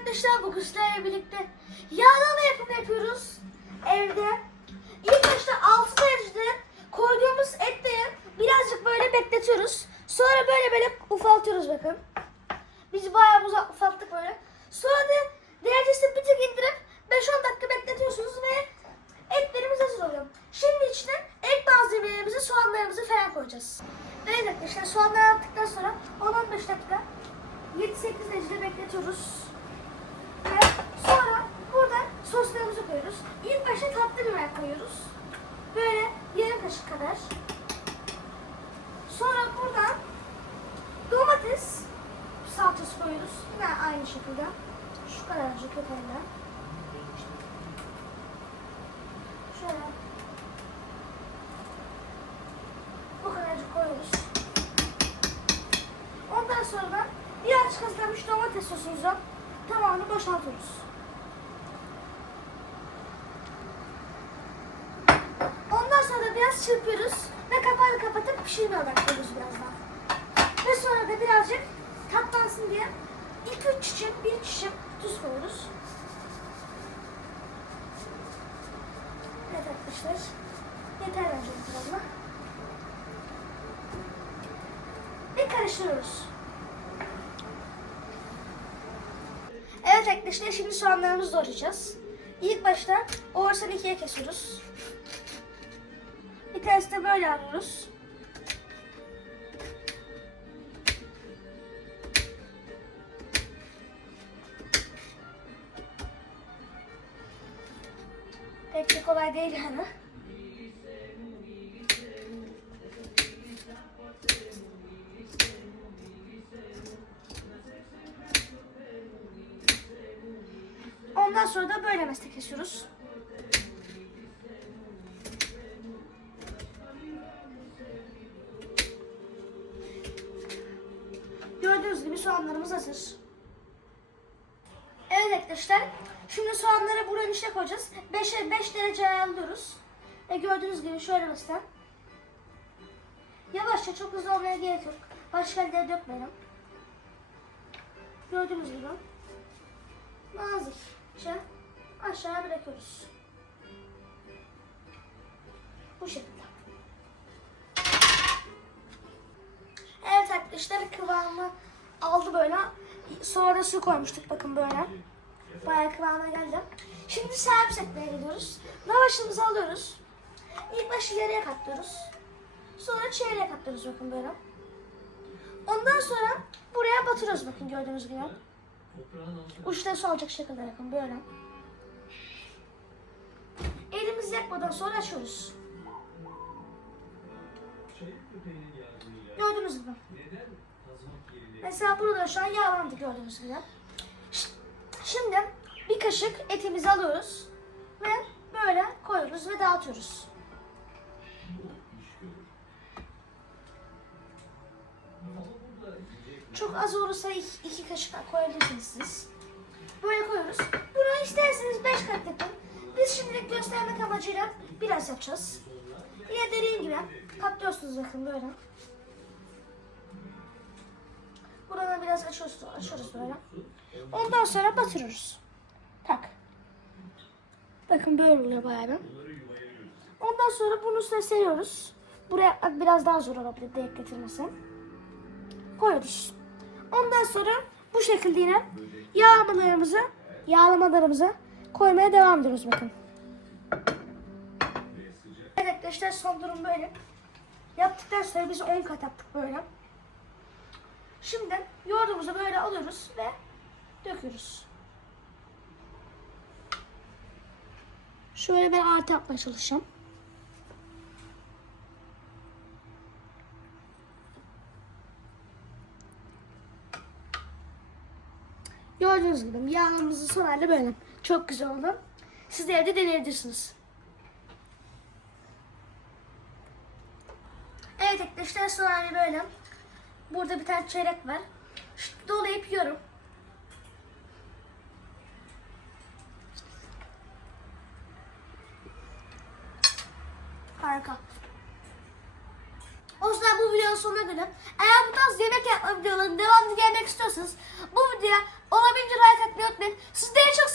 arkadaşlar bugün sizlerle birlikte yağlama yapımı yapıyoruz evde. İlk başta 6 derecede koyduğumuz etleri birazcık böyle bekletiyoruz. Sonra böyle böyle ufaltıyoruz bakın. Biz bayağı uza- ufalttık böyle. Sonra da derecesini bir tık indirip 5-10 dakika bekletiyorsunuz ve etlerimiz hazır oluyor. Şimdi içine ek malzemelerimizi, soğanlarımızı falan koyacağız. Evet arkadaşlar soğanları attıktan sonra 10-15 dakika 7-8 derecede bekletiyoruz. Ve sonra burada soslarımızı koyuyoruz. Biber koyuyoruz. Böyle yarım kaşık kadar. Sonra buradan domates salçası koyuyoruz. Yine aynı şekilde. Şu kadarcık yeterli. Şöyle. Bu kadarcık koyuyoruz. Ondan sonra birazcık hazırlanmış domates sosumuzu tamamını boşaltıyoruz. Ondan sonra biraz çırpıyoruz ve kapağını kapatıp pişirmeye başlıyoruz birazdan. Ve sonra da birazcık tatlansın diye 2-3 çiçek, 1 çiçek tuz koyuyoruz. Evet arkadaşlar. Yeter bence bu kadarla. Ve karıştırıyoruz. Evet arkadaşlar şimdi soğanlarımızı doğrayacağız. İlk başta ortasını ikiye kesiyoruz. Bir tanesi de böyle alıyoruz. Pek de kolay değil yani. Ondan sonra da böyle meslek kesiyoruz. Gördüğünüz gibi soğanlarımız hazır. Evet arkadaşlar. Şimdi soğanları buranın içine koyacağız. 5'e 5 derece ayarlıyoruz. Ve gördüğünüz gibi şöyle mesela. Yavaşça çok hızlı olmaya gerek yok. Başka elde dökmeyelim. Gördüğünüz gibi. Nazikçe aşağıya bırakıyoruz. Bu şekilde. Evet arkadaşlar kıvamı aldı böyle. Sonra su koymuştuk bakın böyle. Bayağı kıvamına geldi. Şimdi servis etmeye gidiyoruz. Lavaşımızı alıyoruz. İlk başta yarıya katlıyoruz. Sonra çeyreğe katlıyoruz bakın böyle. Ondan sonra buraya batırıyoruz bakın gördüğünüz gibi. Uçları su alacak şekilde bakın böyle. Elimizi yakmadan sonra açıyoruz. Gördüğünüz gibi. Mesela burada şu an yağlandı gördüğünüz gibi. Şimdi bir kaşık etimizi alıyoruz ve böyle koyuyoruz ve dağıtıyoruz. Çok az olursa iki, iki kaşık koyabilirsiniz siz. Böyle koyuyoruz. Bunu isterseniz beş kat yapın. Biz şimdilik göstermek amacıyla biraz yapacağız. Yine dediğim gibi katlıyorsunuz bakın böyle. Biraz açıyoruz, açıyoruz böyle. Ondan sonra batırıyoruz. Tak. Bakın böyle oluyor bayağı. Ondan sonra bunu üstüne seriyoruz. Buraya biraz daha zor olabilir denk getirmesi. Koyuyoruz. Ondan sonra bu şekilde yine yağlamalarımızı, yağlamalarımızı koymaya devam ediyoruz bakın. Evet arkadaşlar son durum böyle. Yaptıktan sonra biz 10 kat yaptık böyle. Şimdi yoğurdumuzu böyle alıyoruz ve döküyoruz. Şöyle ben artı yapmaya çalışacağım. Gördüğünüz gibi yağımızı son halde böyle. Çok güzel oldu. Siz de evde deneyebilirsiniz. Evet arkadaşlar son hali böyle. Burada bir tane çeyrek var. Şu dolayıp yiyorum. Harika. O yüzden bu videonun sonuna gelin. Eğer bu tarz yemek yapma videolarının devamlı gelmek istiyorsanız bu videoya olabildiğince like atmayı unutmayın. Sizler için